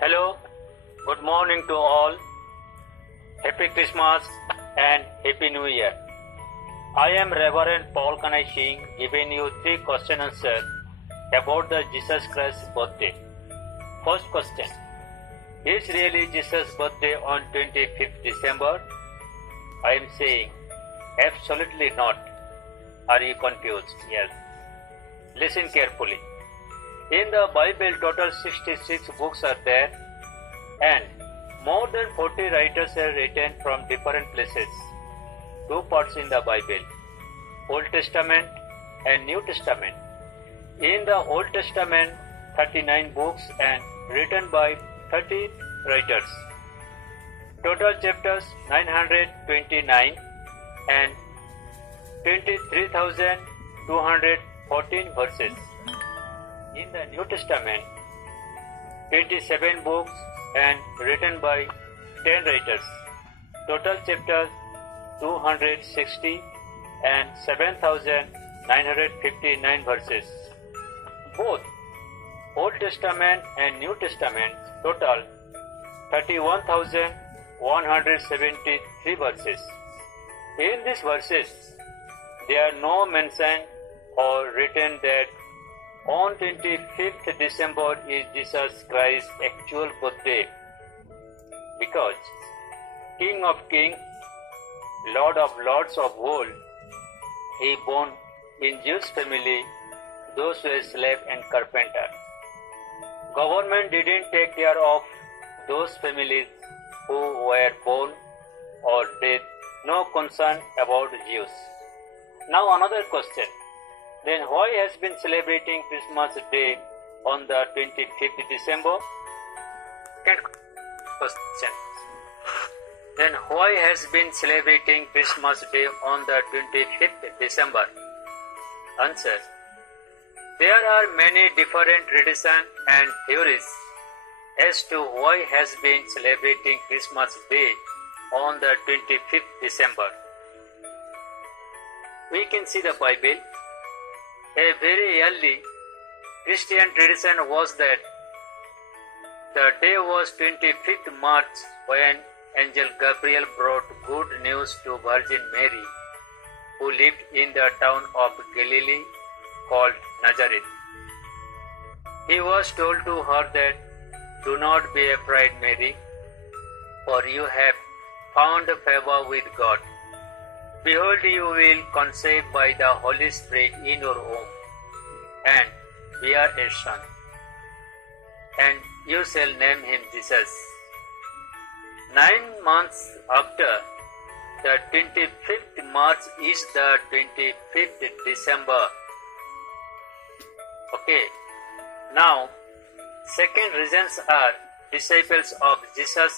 Hello, good morning to all. Happy Christmas and Happy New Year. I am Reverend Paul Kanai Singh giving you 3 question answers about the Jesus Christ's birthday. First question. Is really Jesus' birthday on 25th December? I am saying absolutely not. Are you confused? Yes. Listen carefully. In the Bible, total 66 books are there, and more than 40 writers are written from different places. 2 parts in the Bible, Old Testament and New Testament. In the Old Testament, 39 books and written by 30 writers. Total chapters 929 and 23,214 verses. In the New Testament, 27 books and written by 10 writers. Total chapters 260 and 7,959 verses. Both Old Testament and New Testament total 31,173 verses. In these verses, there are no mention or written that on 25th December is Jesus Christ's actual birthday, because King of Kings, Lord of Lords of world, he born in Jewish family, those were slave and carpenter. Government didn't take care of those families who were born or dead, no concern about Jews. Now another question. Then why has been celebrating Christmas Day on the 25th December? Second question. Then why has been celebrating Christmas Day on the 25th December? Answer. There are many different traditions and theories as to why has been celebrating Christmas Day on the 25th December. We can see the Bible. A very early Christian tradition was that the day was 25th March when Angel Gabriel brought good news to Virgin Mary, who lived in the town of Galilee called Nazareth. He was told to her that, "Do not be afraid, Mary, for you have found favor with God. Behold, you will conceive by the Holy Spirit in your womb, and bear a son, and you shall name him Jesus." 9 months after, the 25th March is the 25th December. Okay, now second reasons are disciples of Jesus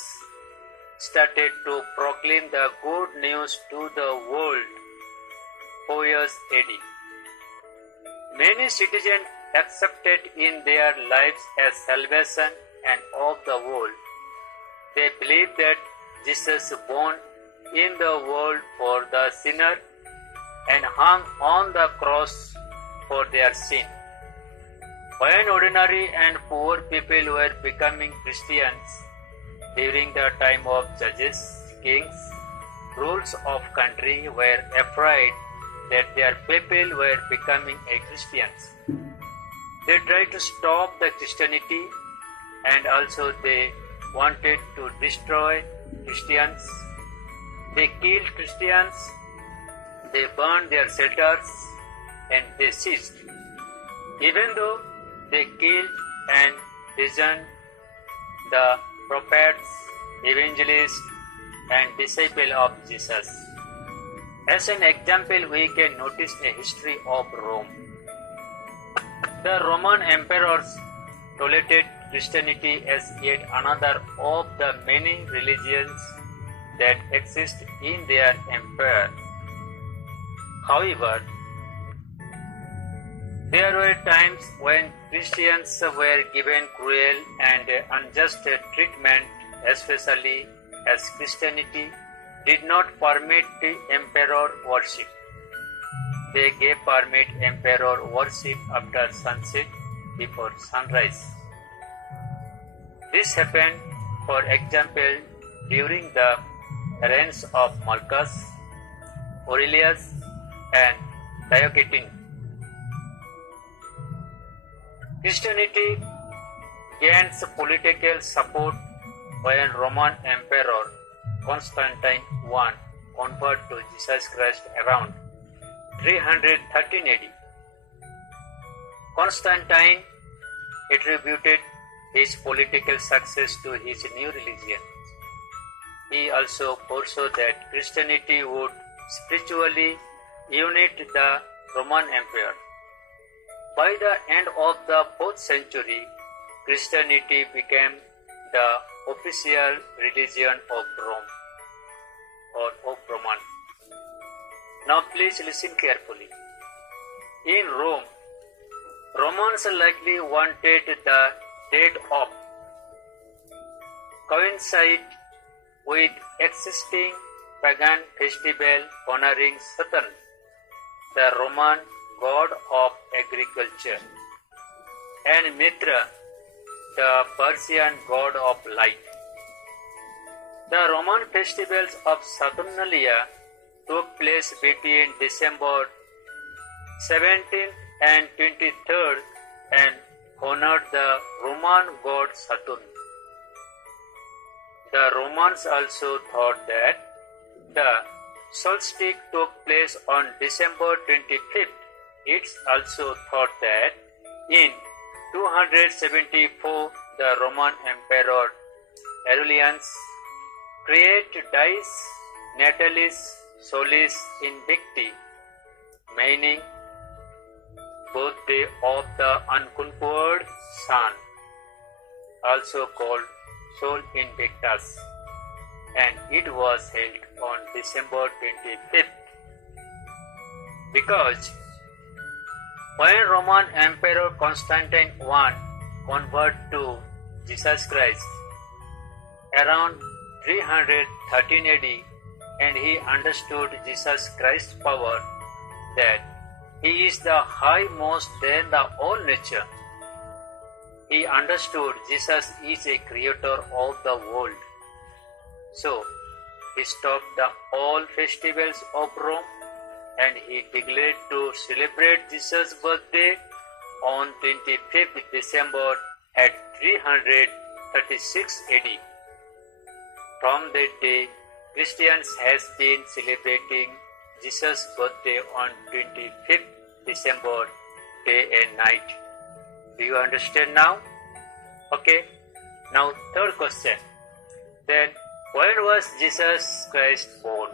started to proclaim the good news to the world 4 years AD. Many citizens accepted in their lives as salvation and of the world. They believed that Jesus born in the world for the sinner and hung on the cross for their sin. When ordinary and poor people were becoming Christians during the time of judges, kings, rulers of country were afraid that their people were becoming Christians. They tried to stop the Christianity, and also they wanted to destroy Christians. They killed Christians, they burned their shelters, and they seized. Even though they killed and disowned the prophets, evangelists, and disciples of Jesus. As an example, we can notice a history of Rome. The Roman emperors tolerated Christianity as yet another of the many religions that exist in their empire. However, there were times when Christians were given cruel and unjust treatment, especially as Christianity did not permit emperor worship. They gave permit emperor worship after sunset before sunrise. This happened, for example, during the reigns of Marcus Aurelius and Diocletian. Christianity gains political support when Roman Emperor Constantine I converted to Jesus Christ around 313 AD. Constantine attributed his political success to his new religion. He also foresaw that Christianity would spiritually unite the Roman Empire. By the end of the 4th century, Christianity became the official religion of Rome or of Roman. Now please listen carefully. In Rome, Romans likely wanted the date of coincide with existing pagan festival honoring Saturn, the Roman god of agriculture, and Mithra, the Persian god of light. The Roman festivals of Saturnalia took place between December 17th and 23rd and honored the Roman god Saturn. The Romans also thought that the solstice took place on December 25th. It's also thought that in 274 the Roman Emperor Aurelian created Dies Natalis Solis Invicti, meaning birthday of the unconquered sun, also called Sol Invictus, and it was held on December 25th. Because when Roman Emperor Constantine I converted to Jesus Christ around 313 AD, and he understood Jesus Christ's power, that he is the highmost than the all nature. He understood Jesus is a creator of the world. So he stopped all festivals of Rome, and he declared to celebrate Jesus' birthday on 25th December at 336 AD. From that day, Christians has been celebrating Jesus' birthday on 25th December, day and night. Do you understand now? Okay. Now third question. Then when was Jesus Christ born?